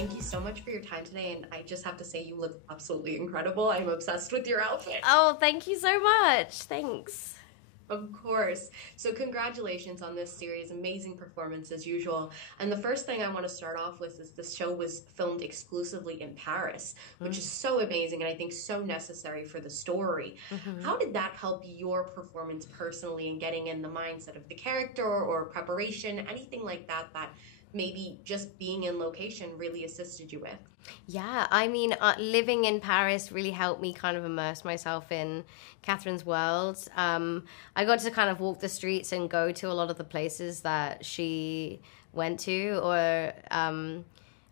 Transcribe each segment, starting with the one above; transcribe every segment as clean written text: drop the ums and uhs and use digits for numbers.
thank you so much for your time today. And I just have to say, you look absolutely incredible. I'm obsessed with your outfit. Oh, thank you so much. Thanks. Of course. So congratulations on this series. Amazing performance as usual. And the first thing I want to start off with is this show was filmed exclusively in Paris, which is so amazing and I think so necessary for the story. How did that help your performance personally in getting in the mindset of the character or preparation, anything like that, that maybe just being in location really assisted you with? Yeah, I mean, living in Paris really helped me kind of immerse myself in Catherine's world. I got to kind of walk the streets and go to a lot of the places that she went to, or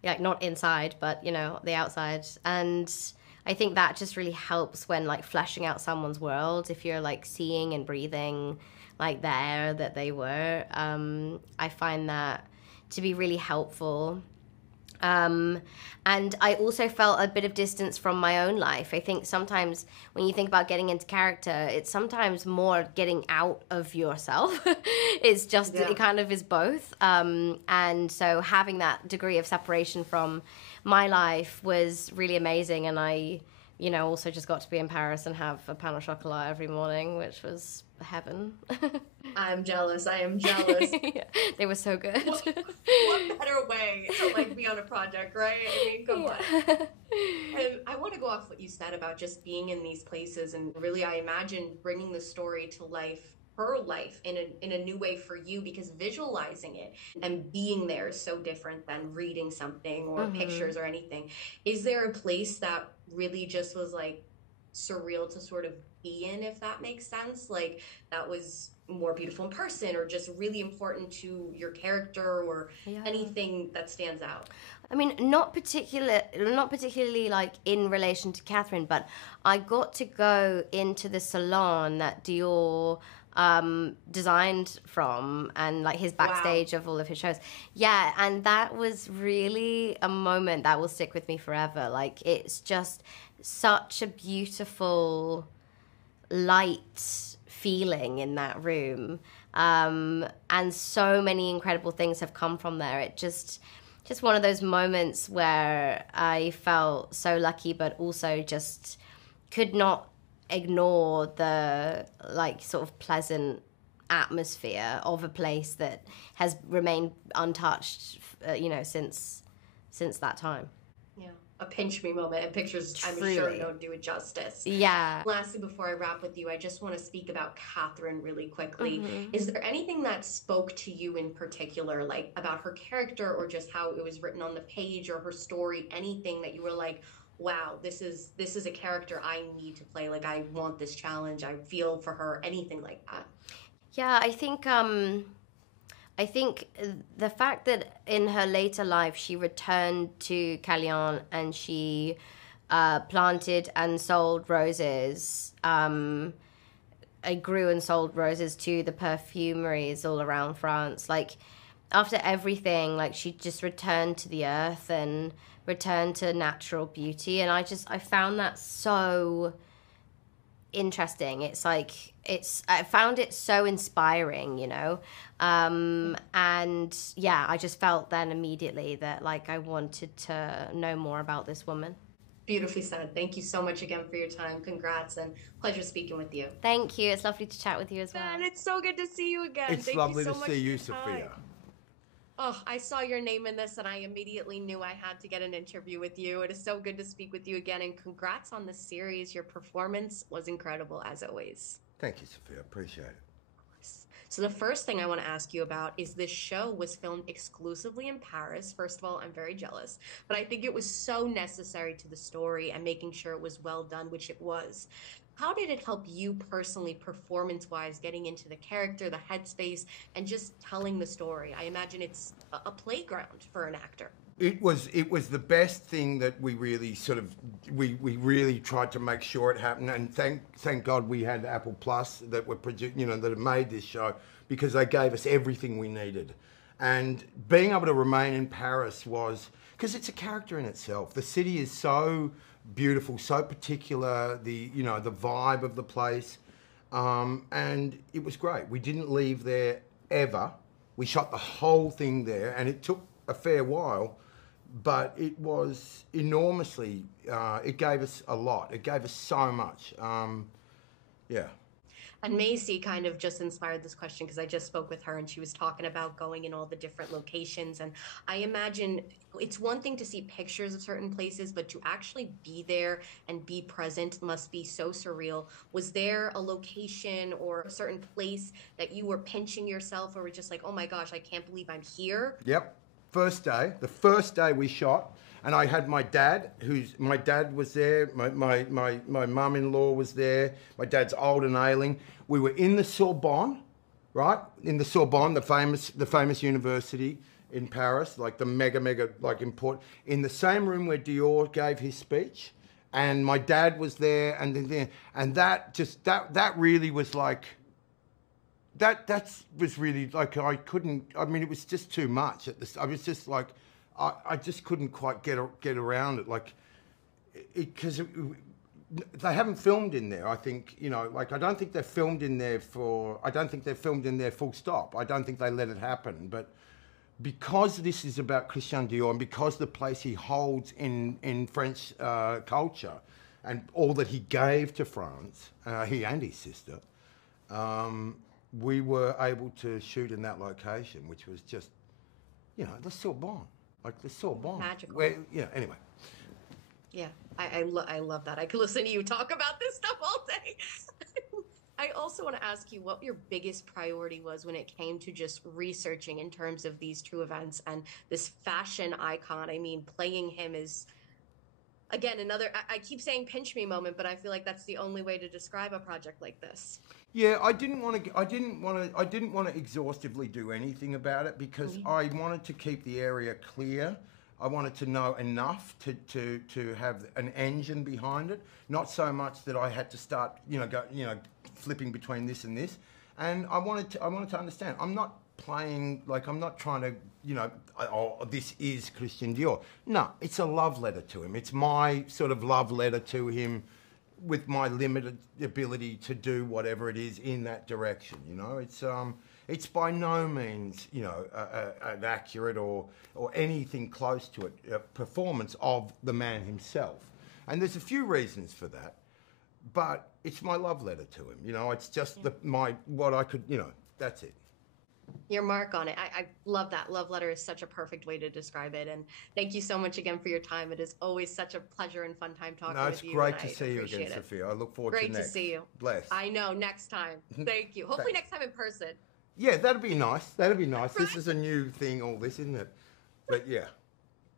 like not inside, but you know, the outside. And I think that just really helps when like fleshing out someone's world. If you're like seeing and breathing like the air that they were, I find that to be really helpful. And I also felt a bit of distance from my own life. I think sometimes when you think about getting into character, it's sometimes more getting out of yourself. It's just, it kind of is both. And so having that degree of separation from my life was really amazing. And I, you know, also just got to be in Paris and have a pain au chocolat every morning, which was heaven. I'm jealous. I am jealous. Yeah, they were so good. What better way to like be on a project, right? I mean, come on. And I want to go off what you said about just being in these places, and really, I imagine bringing the story to life, her life, in a new way for you, because visualizing it and being there is so different than reading something or pictures or anything. Is there a place that really just was like surreal to sort of be in, if that makes sense? Like that was more beautiful in person, or just really important to your character, or anything that stands out? I mean, not particularly like in relation to Catherine, but I got to go into the salon that Dior designed from, and like his backstage of all of his shows. Yeah, and that was really a moment that will stick with me forever. Like it's just such a beautiful light feeling in that room, and so many incredible things have come from there. It just one of those moments where I felt so lucky, but also just could not ignore the like sort of pleasant atmosphere of a place that has remained untouched, you know, since that time. Yeah. A pinch me moment, and pictures, Truly. I'm sure, don't do it justice. Yeah. Lastly, before I wrap with you, I just want to speak about Catherine really quickly. Is there anything that spoke to you in particular, like about her character or just how it was written on the page, or her story, anything that you were like, wow, this is a character I need to play, like I want this challenge, I feel for her, anything like that? Yeah, I think the fact that in her later life she returned to Callion and she planted and sold roses. I grew and sold roses to the perfumeries all around France. Like after everything, like she just returned to the earth and returned to natural beauty. And I found that so interesting. It's like I found it so inspiring, you know. And yeah, I just felt then immediately that like I wanted to know more about this woman. Beautifully said. Thank you so much again for your time. Congrats, and pleasure speaking with you. Thank you. It's lovely to chat with you as well. And it's so good to see you again. It's lovely to see you, Sophia. Oh, I saw your name in this and I immediately knew I had to get an interview with you. It is so good to speak with you again, and congrats on this series. Your performance was incredible as always. Thank you, Sophia. Appreciate it. So the first thing I want to ask you about is this show was filmed exclusively in Paris. First of all, I'm very jealous, but I think it was so necessary to the story and making sure it was well done, which it was. How did it help you personally, performance-wise, getting into the character, the headspace, and just telling the story? I imagine it's a playground for an actor. It was the best thing that we really we really tried to make sure it happened, and thank God we had Apple Plus that were that have made this show, because they gave us everything we needed. And being able to remain in Paris was, because it's a character in itself. The city is so beautiful, so particular, the vibe of the place, and it was great. We didn't leave there ever. We shot the whole thing there, and it took a fair while, but it was enormously, it gave us a lot. It gave us so much. Yeah. And Maisie kind of just inspired this question because I just spoke with her and she was talking about going in all the different locations. And I imagine it's one thing to see pictures of certain places, but to actually be there and be present must be so surreal. Was there a location or a certain place that you were pinching yourself or were just like, oh my gosh, I can't believe I'm here? Yep. The first day we shot, and I had my dad, my dad was there, my mum-in-law was there, my dad's old and ailing. We were in the Sorbonne, right? In the Sorbonne, the famous university in Paris, like the mega, like important, in the same room where Dior gave his speech, and my dad was there, and that really was like, that was really like, I mean, it was just too much at this. I was just like, I just couldn't quite get around it, like, because they haven't filmed in there. I think, you know, like, I don't think they're filmed in there full stop. I don't think they let it happen. But because this is about Christian Dior and because the place he holds in French culture and all that he gave to France, he and his sister, we were able to shoot in that location, which was just, you know, the Sorbonne. Like the Sorbonne. Magical. Where, yeah, anyway. Yeah, I love that. I could listen to you talk about this stuff all day. I also want to ask you what your biggest priority was when it came to just researching in terms of these two events and this fashion icon. I mean, playing him is, again, another, I keep saying pinch me moment, but I feel like that's the only way to describe a project like this. Yeah, I didn't want to exhaustively do anything about it because I wanted to keep the area clear. I wanted to know enough to have an engine behind it, not so much that I had to start, flipping between this and this. And I wanted to understand. I'm not playing, like, I'm not trying to, this is Christian Dior. No, it's a love letter to him. It's my sort of love letter to him with my limited ability to do whatever it is in that direction, It's by no means, an accurate or anything close to it, a performance of the man himself. And there's a few reasons for that, but it's my love letter to him, it's just what I could, that's it. Your mark on it. I love that. Love letter is such a perfect way to describe it. And thank you so much again for your time. It is always such a pleasure and fun time talking with you. No, it's great to see you again, Sophia. I look forward to next. Great to see you. Bless. I know. Next time. Thank you. Hopefully next time in person. Yeah, that'd be nice. That'd be nice. Right? This is a new thing, all this, isn't it? But yeah.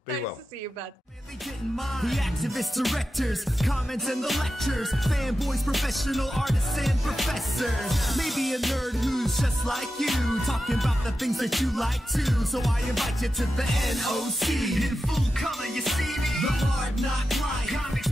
Nice to see you, bud. The activists, directors, comments and the lectures, fanboys, professional artists and professors. Maybe a nerd who's just like you, talking about the things that you like too. So I invite you to the NOC. In full color, you see me. The hard knock life. Comics